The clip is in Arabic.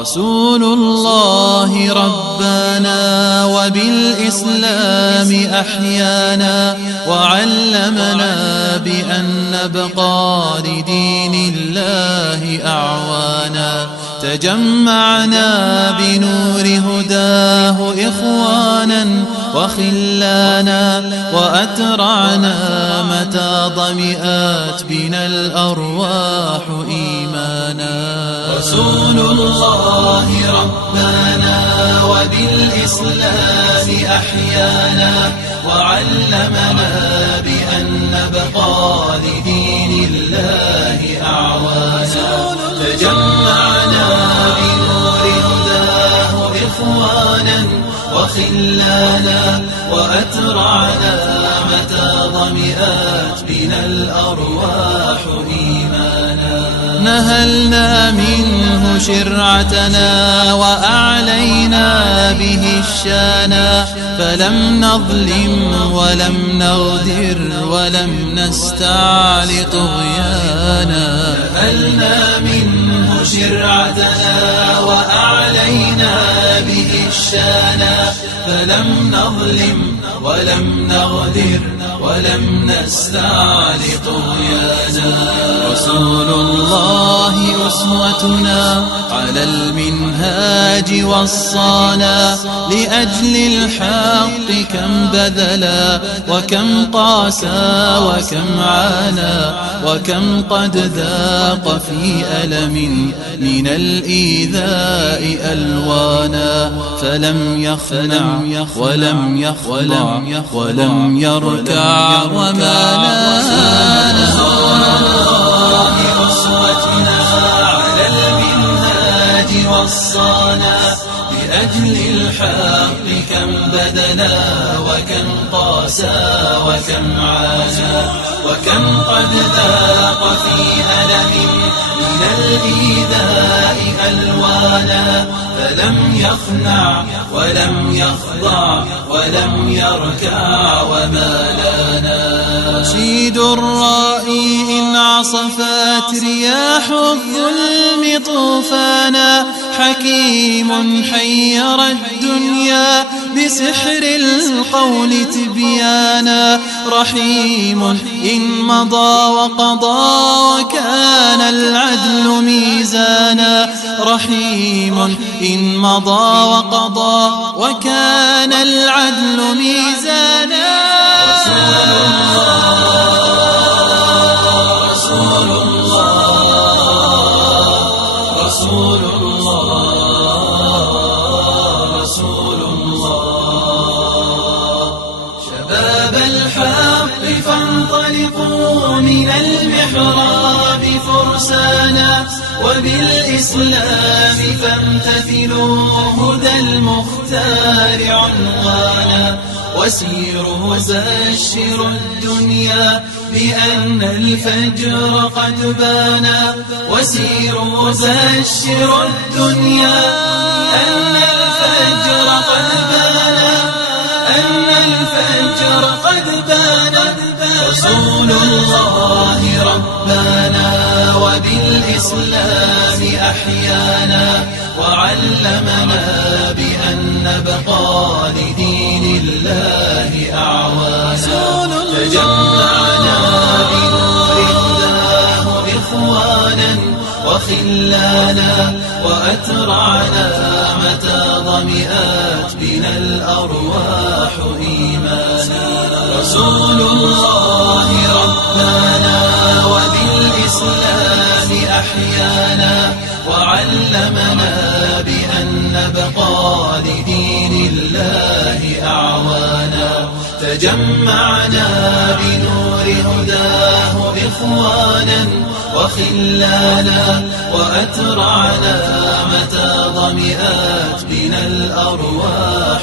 رسول الله ربنا وبالإسلام أحيانا وعلمنا بأن نبقى لدين الله أعوانا تجمعنا بنور هداه إخوانا وخلانا وأترعنا متى ضمئات بنا الأرواح إيمانا رسول الله ربنا وبالإسلام أحيانا وعلمنا بأن نبقى لدين الله أعوانا تجمعنا بنور هداه إخوانا وخلانا وأترعنا متى ضمئات بنا الأرواح إيمانا نهلنا منه شرعتنا وأعلينا به الشانا فلم نظلم ولم نغدر ولم نستعل طغيانا نهلنا منه شرعتنا وأعلينا به الشانا فلم نظلم ولم نغدر ولم نستعل طغيانا رسول الله أسوتنا على المنهاج وصانا لأجل الحق كم بذلا وكم قاسى وكم عانى وكم قد ذاق في ألم من الإيذاء ألوانا فلم يخنع ولم يخضع ولم يركع وما نال أسوتنا على المنهاج وصانا لأجل الحق كم بذلا وكم قاسى وكم عانى وكم قد ذاق في ألم من الإيذاء ألوانا فلم يخنع ولم يخضع ولم يركع وما لانا رشيد الرائي إن عصفت رياح الظلم طوفانا حكيم حير الدنيا بسحر القول تبيانا رحيم إن مضى وقضى وكان العدل ميزانا رحيم إن مضى وقضى وكان العدل ميزانا رسول الله رسول الله رسول الله شباب الحق فانطلقوا من المحراب فرسانا وبالإسلام فامتثلوا هدى المختار عنوانا وسيروا بشروا الدنيا بأن الفجر قد بانا وسيروا بشروا الدنيا أن الفجر قد بانا أن الفجر قد بانا رسول الله ربنا وبالإسلام أحيانا وعلمنا بأن نبقى لدين الله أعوانا تجمعنا بنور هداه إخوانا وخلانا وأترعنا متى ضمئات بنا الأرواح إيمانا رسول الله ربنا وبالإسلام أحيانا وعلمنا بأن نبقى لدين الله أعوانا تجمعنا بنور هداه إخوانا وخلانا وأترعنا متى ضمئات بنا الأرواح